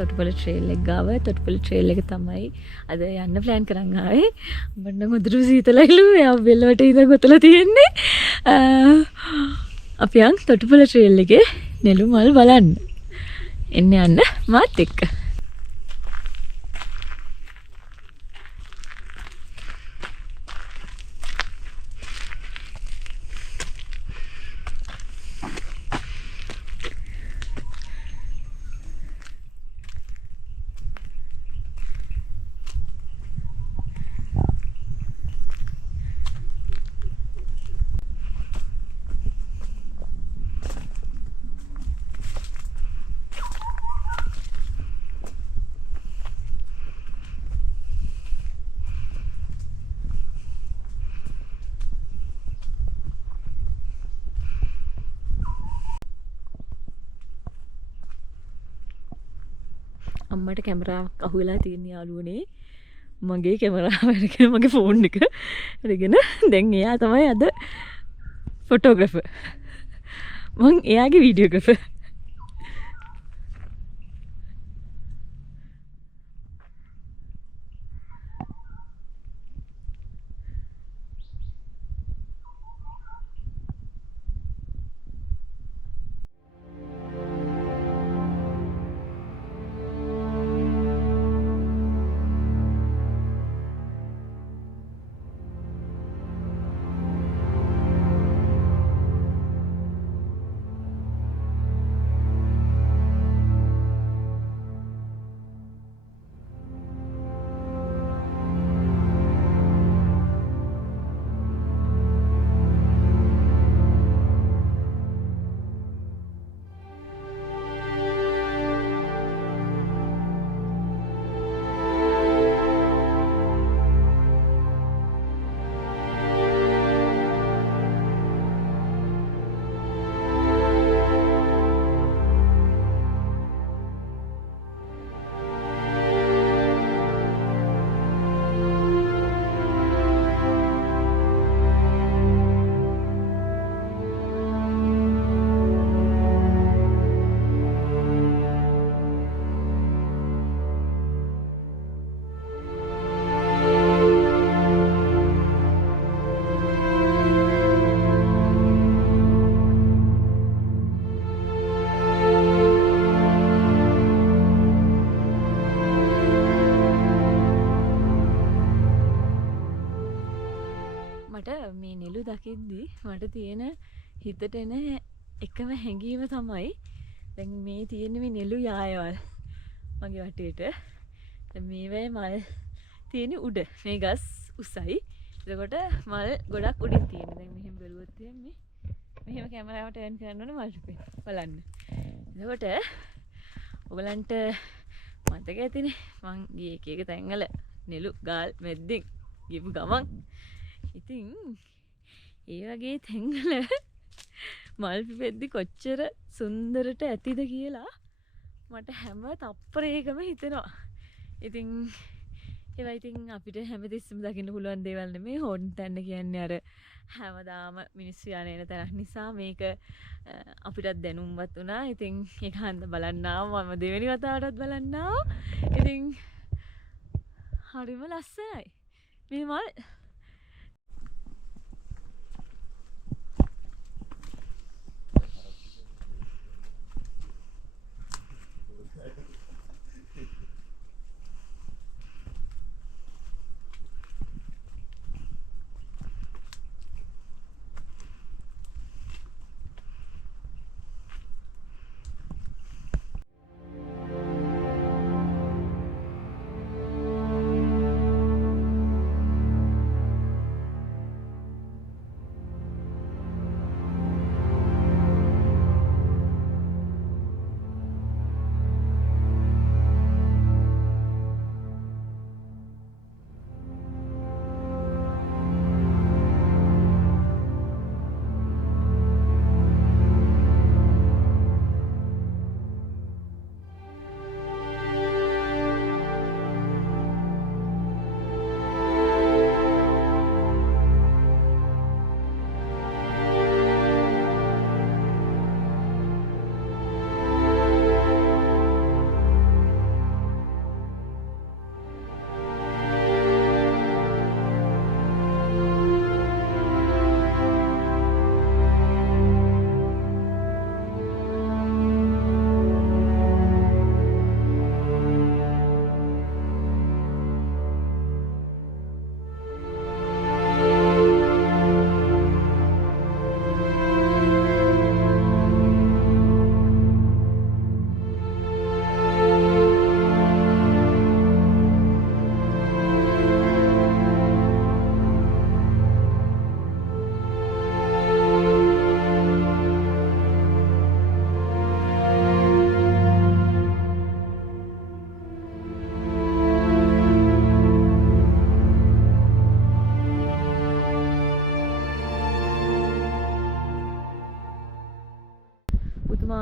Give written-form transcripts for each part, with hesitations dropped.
තොටුපොළ trail එක ගාව. තොටුපොළ trail එක තමයි අද යන්න ප්ලෑන් කරන් ආවේ. මන්න මුදුරු සීතලයිලු එයා බෙල්ලවට ඉඳන් ගොතලා තියෙන්නේ. අපි යන් තොටුපොළ ට්‍රේල් එකේ නෙළු මල් බලන්න. එන්න යන්න මාත් එක්ක. අම්මට කැමරාවක් අහු වෙලා තියෙන යාළුවනේ මගේ කැමරාව අරගෙන මගේ ෆෝන් එක අරගෙන දැන් එයා තමයි අද ෆොටෝග්‍රැෆර් මං එයාගේ වීඩියෝග්‍රැෆර් මේ නෙළු දකිද්දි මට තියෙන හිතට එන එකම හැඟීම තමයි දැන් මේ තියෙන මේ නෙළු යායවල් මගේ වටේට දැන් මේවැය මල් තියෙන උඩ මේ ගස් උසයි එතකොට මල් ගොඩක් උඩින් තියෙන දැන් මෙහෙම බැලුවොත් මේ මෙහෙම කැමරාවට එන් කරන්න ඕනේ මල් ටික බලන්න එතකොට ඔයගලන්ට මතක ඇතිනේ මං ගියේ එක තැන්වල නෙළු ගාල් මැද්දෙන් ගිහපු ගමන් ඉතින් ඒ වගේ තැන්වල මල් පිපෙද්දි කොච්චර සුන්දරට ඇතිද කියලා මට හැම තප්පරයකම හිතෙනවා. ඉතින් ඒවා ඉතින් අපිට හැමතිස්සෙම දකින්න පුළුවන් දේවල් නෙමෙයි. හොන් තැන්න කියන්නේ අර හැමදාම මිනිස්සු යන එන තැනක් නිසා මේක අපිටත් දැනුම්වත් වුණා. ඉතින් ඒක හන්ද බලන්න ආවා. මම දෙවෙනි වතාවටත් බලන්න ආවා. ඉතින් හරිම ලස්සනයි. මේ මල්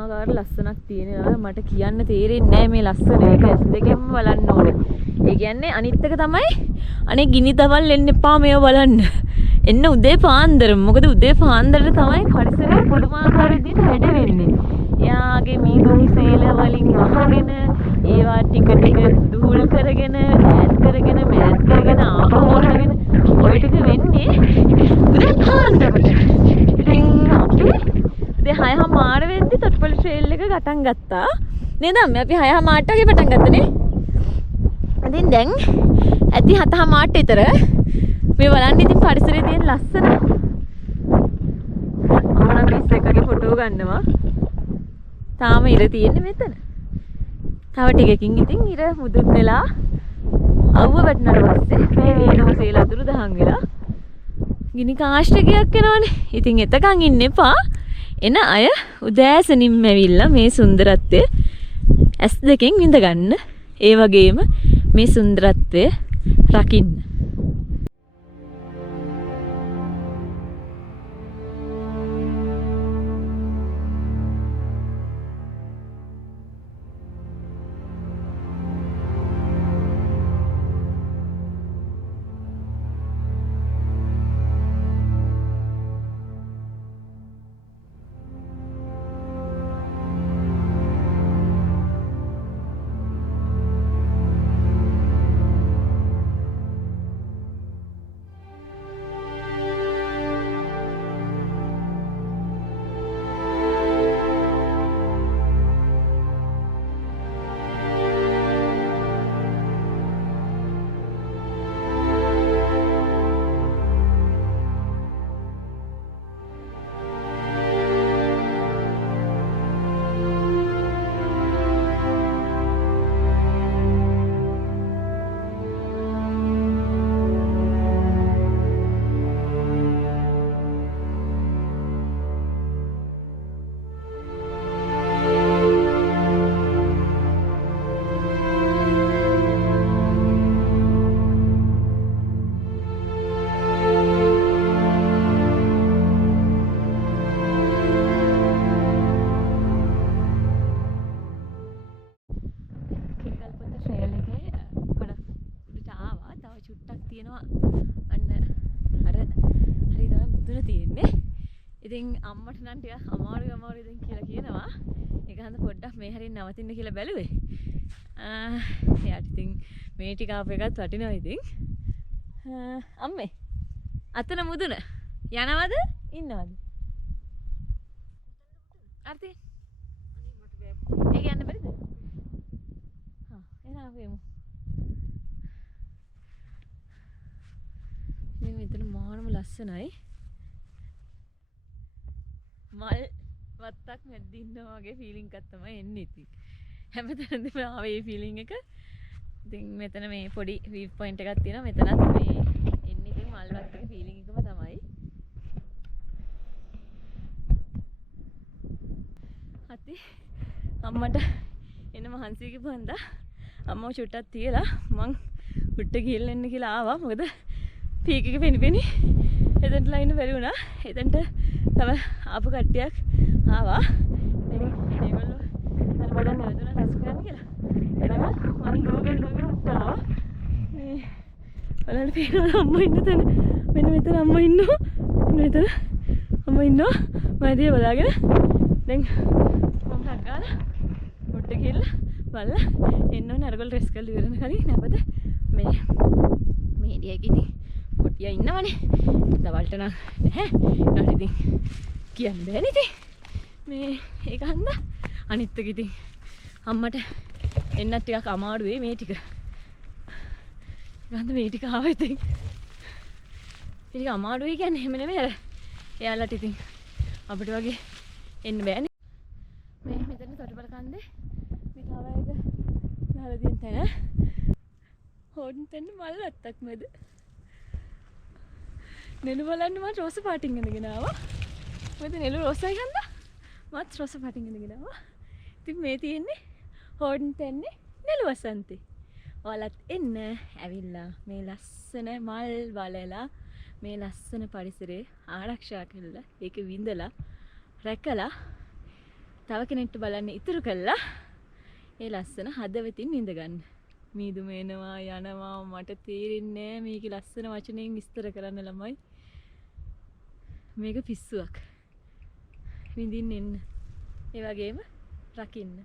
පුදුමාකාර ලස්සනක් තියෙනවා. මට කියන්න තේරෙන්නේ නැහැ මේ ලස්සන එක. ඇස් දෙකෙන්ම බලන්න ඕනේ. ඒ කියන්නේ අනිත් එක තමයි අනේ ගිනි දවල් එන්න එපා මේව බලන්න. එන්න උදේ පාන්දර. මොකද උදේ පාන්දරට තමයි පරිසරය පුදුමාකාර විදිහට හැඩ වෙන්නේ. එයාගේ මීදුම් සීල වලින් වහගෙන ඒවා ටික ටික දුහුල් කරගෙන ඈඩ් කරගෙන මෑත් කරගෙන ආපහු වහගෙන ඔය ටික වෙන්නේ උදේ පාන්දරට. ඉතින් අපි උදේ 6:00 වෙද්දි තොටුපොළ ට්‍රේල් එක ගටන් ගත්තා. නේද? අපි 6:00 වගේ පටන් ගත්තනේ. ඉතින් දැන් ඇති 7:00 විතර මේ බලන්න ඉතින් පරිසරයේ තියෙන ලස්සන අමනම් මිස් එකගේ ෆොටෝ ගන්නවා. තාම ඉර තියෙන්නේ මෙතන. තව ටිකකින් ඉතින් ඉර මුදුන් වෙලා අවුව වැටුණාට පස්සේ මේ වීදුරු සීල අතුරු දහන් වෙලා ගිනි කාෂ්ඨකයක් එනවනේ. ඉතින් එතකන් ඉන්න එපා. එන අය උදෑසනින්ම ඇවිල්ලා මේ සුන්දරත්වය ඇස් දෙකෙන් විඳ ගන්න. ඒ වගේම මේ සුන්දරත්වය රකින්න. ඉතින් අම්මට නම් ටිකක් අමාරු ඉතින් කියලා කියනවා. ඒක හන්ද පොඩ්ඩක් මේ හැරින් නවතින්න කියලා බැලුවේ. එයාට ඉතින් මේ ටික ආපු එකත් වටිනවා ඉතින්. අම්මේ අතන මුදුන යනවද ඉන්නවද? අර්ථේ ඒක යන්න බැරිද? එන ආවෙමු. මේ මෙතන මානම ලස්සනයි. මල් වත්තක් මැද්දේ ඉන්නවා වගේ ෆීලිං එකක් තමයි එන්නේ ඉතින්. හැමතැනදීම ආවේ මේ ෆීලිං එක. ඉතින් මෙතන මේ පොඩි වීව් පොයින්ට් එකක් තියෙනවා. මෙතනත් මේ එන්නේ ඉතින් මල් වත්තක ෆීලිං එකම තමයි. අති අම්මට එන මහන්සි කිව්වන්දා අම්මව චුට්ටක් තියලා මං උඩට ගිහින් එන්න කියලා ආවා. මොකද පීක් එක පෙනිපෙනි එතනට ලයින් බැරි වුණා. එතනට තව ආපු කට්ටියක් ආවා. ඉතින් ඒගොල්ලෝ අර බලන්න යදුනා රැස් කරන්න කියලා. එතන මම ගෝගල් ආවා. මේ බලන්න පේනවා අම්මා ඉන්න තැන. මෙන්න මෙතන අම්මා ඉන්නවා. මෙතන අම්මා ඉන්නවා. මම දිහා බලාගෙන දැන් මම හක්කාලා උඩට ගිහලා බලලා එන්න ඕනේ. අරගොල්ලෝ රෙස් කරලා ඉවරන කලින් නැපද මේ මීඩියා කිටි කොටියා ඉන්නවනේ. දවල්ට නම් නැහැ. ඊට ඉතින් කියන්න බෑනේ ඉතින්. මේ ඒක හන්ද අනිත් එක ඉතින් අම්මට එන්නත් ටිකක් අමාරුයි මේ ටික. ගන්ද මේ ටික ආවා ඉතින්. ටික අමාරුයි කියන්නේ එහෙම නෙමෙයි අර. එයාලට ඉතින් අපිට වගේ එන්න බෑනේ. මේ මෙතන තොටුපළ කන්දේ මේ තව එක ගහලා තියෙන තැන. හොන් තැන මල් වත්තක් මැද. නෙළු බලන්න මම රෝස පාටින් ඉඳගෙන ආවා. මොකද නෙළු රෝසයි හන්දා. මත් රෝස පාටින් ඉඳගෙන ආවා. ඉතින් මේ තියෙන්නේ හොන් තැන්නේ නෙළු වසන්තේ. ඔයාලත් එන්න ඇවිල්ලා මේ ලස්සන මල් බලලා මේ ලස්සන පරිසරේ ආරක්ෂා කරලා ඒක විඳලා රැකලා තව කෙනෙක්ට බලන්න ඉතුරු කළා. ඒ ලස්සන හදවතින් ඉඳ ගන්න. මීදුම එනවා යනවා මට තේරෙන්නේ නැහැ මේකේ ලස්සන වචනෙන් විස්තර කරන්න ළමයි. මේක පිස්සුවක්. විඳින්න එන්න. ඒ වගේම රකින්න.